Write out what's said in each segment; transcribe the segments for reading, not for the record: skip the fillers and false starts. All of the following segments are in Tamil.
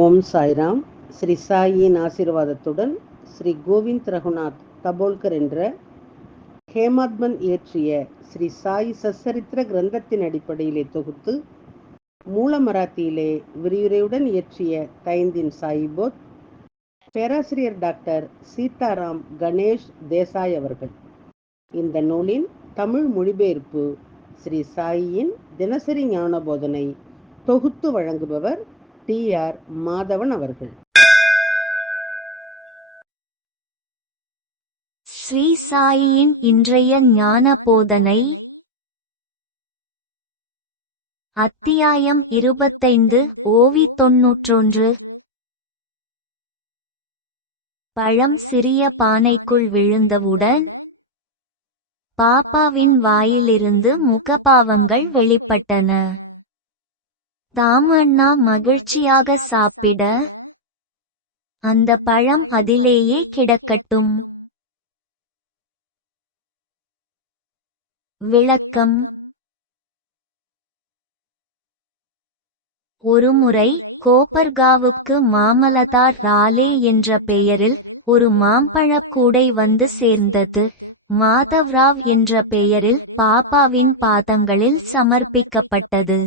ஓம் சாய்ராம். ஸ்ரீ சாயின் ஆசீர்வாதத்துடன் ஸ்ரீ கோவிந்த் ரகுநாத் தபோல்கர் என்ற ஹேமாத்மன் இயற்றிய ஸ்ரீ சாய் சச்சரித்திர கிரந்தத்தின் அடிப்படையிலே தொகுத்து மூல மராத்தியிலே விரிவுரையுடன் இயற்றிய தைந்தின் சாயிபோத் பேராசிரியர் டாக்டர் சீதாராம் கணேஷ் தேசாய் அவர்கள். இந்த நூலின் தமிழ் மொழிபெயர்ப்பு ஸ்ரீ சாயின் தினசரி ஞான போதனை தொகுத்து வழங்குபவர் டி.ஆர். மாதவன் அவர்கள். ஸ்ரீ சாயின் இன்றைய ஞான போதனை. அத்தியாயம் 25. ஓவி 91. பழம் சிறிய பானைக்குள் விழுந்தவுடன் பாப்பாவின் வாயிலிருந்து முகபாவங்கள் வெளிப்பட்டன. தாமண்ணா மகிழ்ச்சியாக சாப்பிட, அந்த பழம் அதிலேயே கிடக்கட்டும். விளக்கம். ஒருமுறை கோப்பர்காவுக்கு மாமலதார் ராலே என்ற பெயரில் ஒரு மாம்பழக் கூடை வந்து சேர்ந்தது. மாதவ்ராவ் என்ற பெயரில் பாப்பாவின் பாதங்களில் சமர்ப்பிக்கப்பட்டது.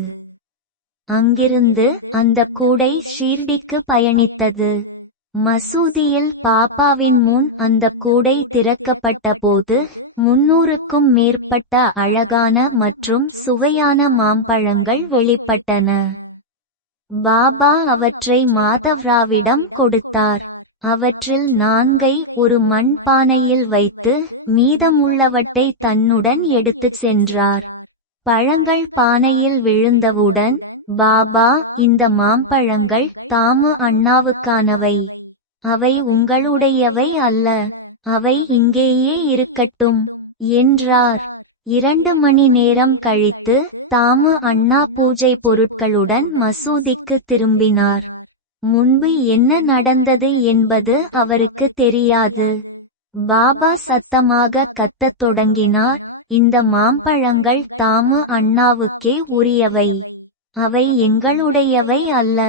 அங்கிருந்து அந்த கூடை ஷீர்டிக்கு பயணித்தது. மசூதியில் பாப்பாவின் முன் அந்த கூடை திறக்கப்பட்ட போது 300க்கும் மேற்பட்ட அழகான மற்றும் சுவையான மாம்பழங்கள் வெளிப்பட்டன. பாபா அவற்றை மாதவ்ராவிடம் கொடுத்தார். அவற்றில் 4ஐ ஒரு மண்பானையில் வைத்து மீதமுள்ளவற்றை தன்னுடன் எடுத்துச் சென்றார். பழங்கள் பானையில் விழுந்தவுடன், பாபா, இந்த மாம்பழங்கள் தாமு அண்ணாவுக்கானவை. அவை உங்களுடையவை அல்ல. அவை இங்கேயே இருக்கட்டும் என்றார். 2 மணி நேரம் கழித்து தாமு அண்ணா பூஜை பொருட்களுடன் மசூதிக்கு திரும்பினார். முன்பு என்ன நடந்தது என்பது அவருக்கு தெரியாது. பாபா சத்தமாக கத்தத் தொடங்கினார், இந்த மாம்பழங்கள் தாமு அண்ணாவுக்கே உரியவை. அவை எங்களுடையவை அல்ல.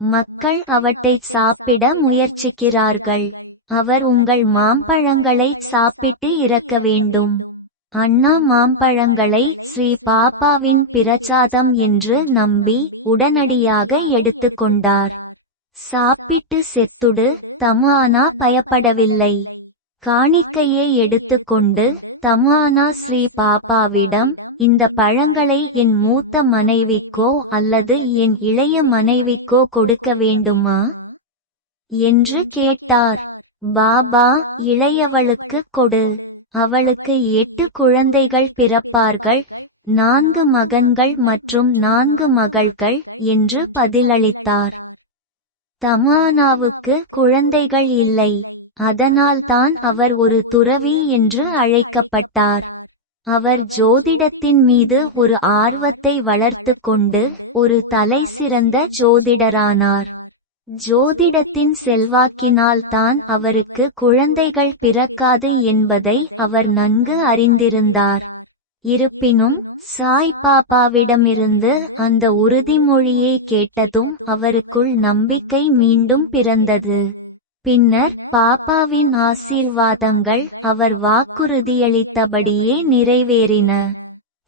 மக்கள் அவற்றைச் சாப்பிட முயற்சிக்கிறார்கள். அவர் உங்கள் மாம்பழங்களை சாப்பிட்டு இறக்க வேண்டும். அண்ணா மாம்பழங்களை ஸ்ரீ பாப்பாவின் பிரசாதம் என்று நம்பி உடனடியாக எடுத்துக்கொண்டார். சாப்பிட்டு செத்துடு. தமுஆனா பயப்படவில்லை. காணிக்கையை எடுத்துக்கொண்டு தமுஆனா ஸ்ரீ பாப்பாவிடம், இந்த பழங்களை என் மூத்த மனைவிக்கோ அல்லது என் இளைய மனைவிக்கோ கொடுக்க வேண்டுமா என்று கேட்டார். பாபா, இளையவளுக்கு கொடு. அவளுக்கு 8 குழந்தைகள் பிறப்பார்கள், 4 மகன்கள் மற்றும் 4 மகள்கள் என்று பதிலளித்தார். தமுஆனாவுக்கு குழந்தைகள் இல்லை. அதனால்தான் அவர் ஒரு துறவி என்று அழைக்கப்பட்டார். அவர் ஜோதிடத்தின் மீது ஒரு ஆர்வத்தை வளர்த்து கொண்டு ஒரு தலைசிறந்த ஜோதிடரானார். ஜோதிடத்தின் செல்வாக்கினால் தான் அவருக்கு குழந்தைகள் பிறக்காது என்பதை அவர் நன்கு அறிந்திருந்தார். இருப்பினும் சாய் பாபாவிடமிருந்து அந்த உறுதிமொழியை கேட்டதும் அவருக்குள் நம்பிக்கை மீண்டும் பிறந்தது. பின்னர் பாப்பாவின் ஆசீர்வாதங்கள் அவர் வாக்குறுதியளித்தபடியே நிறைவேறின.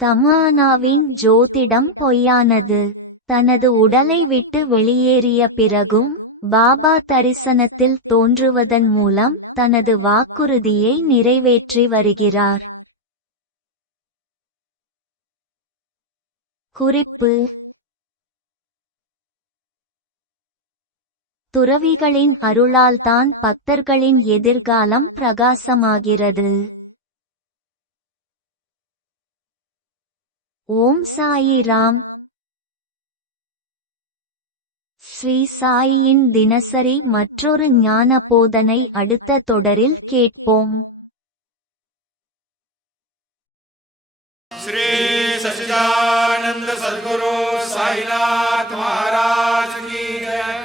தமுஆனாவின் ஜோதிடம் பொய்யானது. தனது உடலை விட்டு வெளியேறிய பிறகும் பாபா தரிசனத்தில் தோன்றுவதன் மூலம் தனது வாக்குறுதியை நிறைவேற்றி வருகிறார். குறிப்பு: துறவிகளின் அருளால்தான் பக்தர்களின் எதிர்காலம் பிரகாசமாகிறது. ஓம் சாயிராம். ஸ்ரீ சாயின் தினசரி மற்றொரு ஞான போதனை அடுத்த தொடரில் கேட்போம். श्री सच्चिदानंद सद्गुरु साईनाथ महाराज की जय।